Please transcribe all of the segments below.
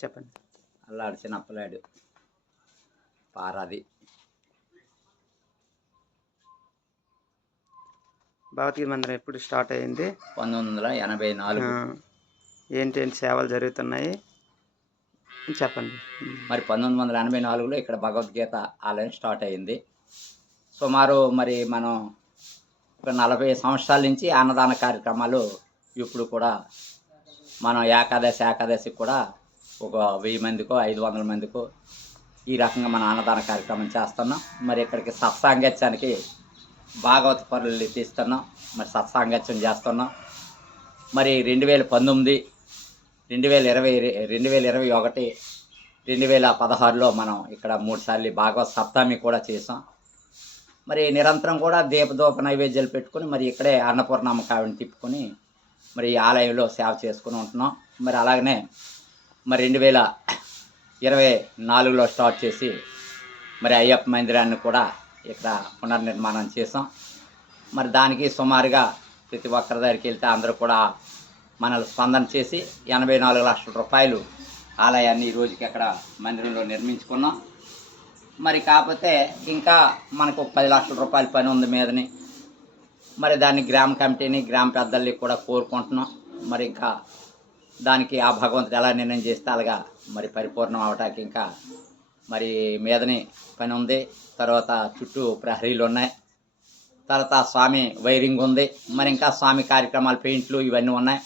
చెప్పండి. అల్లాడు చిన్నప్పలాడు పారాది. భగవద్గీత మందిరం ఎప్పుడు స్టార్ట్ అయింది? 1984. ఏంటేంటి సేవలు జరుగుతున్నాయి చెప్పండి. మరి 1984లో ఇక్కడ భగవద్గీత ఆలయం స్టార్ట్ అయింది. సుమారు మరి మనం ఒక 40 సంవత్సరాల నుంచి అన్నదాన కార్యక్రమాలు ఇప్పుడు కూడా మనం ఏకాదశికి కూడా ఒక 1000 మందికో 500 మందికో ఈ రకంగా మనం అన్నదాన కార్యక్రమం చేస్తున్నాం. మరి ఇక్కడికి సత్సాంగత్యానికి భాగవత పరులు తీస్తున్నాం. మరి సత్సాంగత్యం చేస్తున్నాం. మరి 2019, 2020, 2021, 2016లో మనం ఇక్కడ 3 సార్లు భాగవత సప్తమి కూడా చేసాం. మరి నిరంతరం కూడా దీపదూప నైవేద్యాలు పెట్టుకుని మరి ఇక్కడే అన్నపూర్ణమ్మ కావిని తిప్పుకొని మరి ఈ ఆలయంలో సేవ చేసుకుని ఉంటున్నాం. మరి అలాగనే మరి 2024లో స్టార్ట్ చేసి మరి అయ్యప్ప మందిరాన్ని కూడా ఇక్కడ పునర్నిర్మాణం చేసాం. మరి దానికి సుమారుగా ప్రతి ఒక్కరి దగ్గరికి వెళ్తే అందరూ కూడా మనల్ని స్పందన చేసి 84 లక్షల రూపాయలు ఆలయాన్ని ఈ రోజుకి అక్కడ మందిరంలో నిర్మించుకున్నాం. మరి కాకపోతే ఇంకా మనకు 10 లక్షల రూపాయల పని ఉంది మీదని. మరి దాన్ని గ్రామ కమిటీని గ్రామ పెద్దల్ని కూడా కోరుకుంటున్నాం. మరి ఇంకా దానికి ఆ భగవంతుడు ఎలా నిర్ణయం చేస్తే అలాగా మరి పరిపూర్ణం అవటానికి ఇంకా మరి మీదని పని ఉంది. తర్వాత చుట్టూ ప్రహరీలు ఉన్నాయి. తర్వాత స్వామి వైరింగ్ ఉంది. మరి ఇంకా స్వామి కార్యక్రమాలు పెయింట్లు ఇవన్నీ ఉన్నాయి.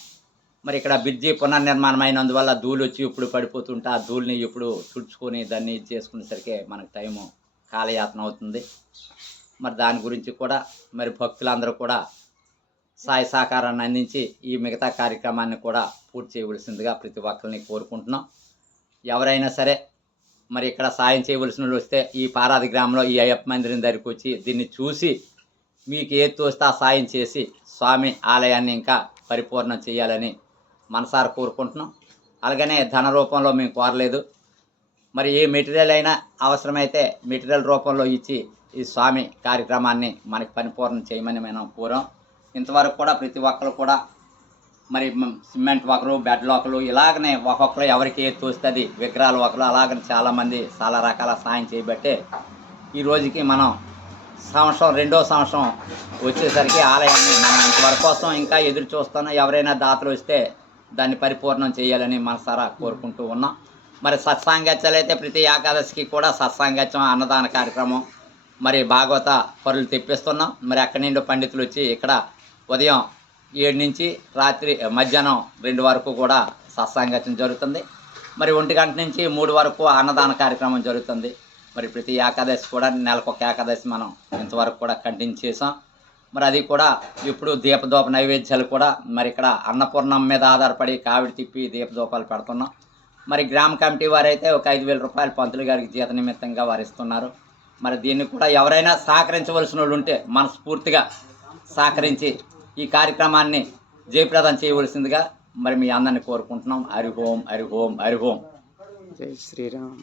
మరి ఇక్కడ బ్రిడ్జి పునర్నిర్మాణం అయినందువల్ల ధూళి వచ్చి ఇప్పుడు పడిపోతుంటే ఆ ధూళిని ఇప్పుడు తుడుచుకొని దాన్ని ఇది చేసుకునేసరికి మనకు టైము కాలయాతన అవుతుంది. మరి దాని గురించి కూడా మరి భక్తులందరూ కూడా సాయ సహకారాన్ని అందించి ఈ మిగతా కార్యక్రమాన్ని కూడా పూర్తి చేయవలసిందిగా ప్రతి ఒక్కరిని కోరుకుంటున్నాం. ఎవరైనా సరే మరి ఇక్కడ సాయం చేయవలసిన వాళ్ళు వస్తే ఈ పారాది గ్రామంలో ఈ అయ్యప్ప మందిరం దగ్గరికి వచ్చి దీన్ని చూసి మీకు ఏది తోస్తే ఆ సాయం చేసి స్వామి ఆలయాన్ని ఇంకా పరిపూర్ణం చేయాలని మనసారా కోరుకుంటున్నాం. అలాగనే ధన రూపంలో మేము కోరలేదు. మరి ఏ మెటీరియల్ అయినా అవసరమైతే మెటీరియల్ రూపంలో ఇచ్చి ఈ స్వామి కార్యక్రమాన్ని మనకి పరిపూర్ణం చేయమని మేము కోరాం. ఇంతవరకు కూడా ప్రతి ఒక్కరు కూడా మరి సిమెంట్ ఒకరు బెడ్ ఒకరు ఇలాగనే ఒక్కొక్కరు ఎవరికి ఏది తోస్తుంది విగ్రహాలు ఒకరు అలాగనే చాలామంది చాలా రకాల సాయం చేయబట్టే ఈ రోజుకి మనం రెండో సంవత్సరం వచ్చేసరికి ఆలయాన్ని మనం ఇంతవరకు కోసం ఇంకా ఎదురు చూస్తున్నాం. ఎవరైనా దాతలు వస్తే దాన్ని పరిపూర్ణం చేయాలని మనసారా కోరుకుంటూ ఉన్నాం. మరి సత్సాంగత్యాలు అయితే ప్రతి ఏకాదశికి కూడా సత్సాంగత్యం అన్నదాన కార్యక్రమం మరి భాగవత పరులు తెప్పిస్తున్నాం. మరి అక్కడి నుండి పండితులు వచ్చి ఇక్కడ ఉదయం 7 నుంచి రాత్రి మధ్యాహ్నం 2 వరకు కూడా సత్సాంగత్యం జరుగుతుంది. మరి 1 గంట నుంచి 3 వరకు అన్నదాన కార్యక్రమం జరుగుతుంది. మరి ప్రతి ఏకాదశి కూడా నెలకొక ఏకాదశి మనం ఇంతవరకు కూడా కంటిన్యూ చేసాం. మరి అది కూడా ఇప్పుడు దీపదూప నైవేద్యాలు కూడా మరి ఇక్కడ అన్నపూర్ణం మీద ఆధారపడి కావిడి తిప్పి దీపదూపాలు పెడుతున్నాం. మరి గ్రామ కమిటీ వారైతే ఒక 5,000 రూపాయలు పంతులు గారికి జీత నిమిత్తంగా వారు ఇస్తున్నారు. మరి దీన్ని కూడా ఎవరైనా సహకరించవలసిన వాళ్ళు ఉంటే మనస్ఫూర్తిగా సహకరించి ఈ కార్యక్రమాన్ని జయప్రదం చేయవలసిందిగా మరి మీ అందరిని కోరుకుంటున్నాం. హరి ఓం, హరి ఓం, హరి ఓం. జై శ్రీరామ్.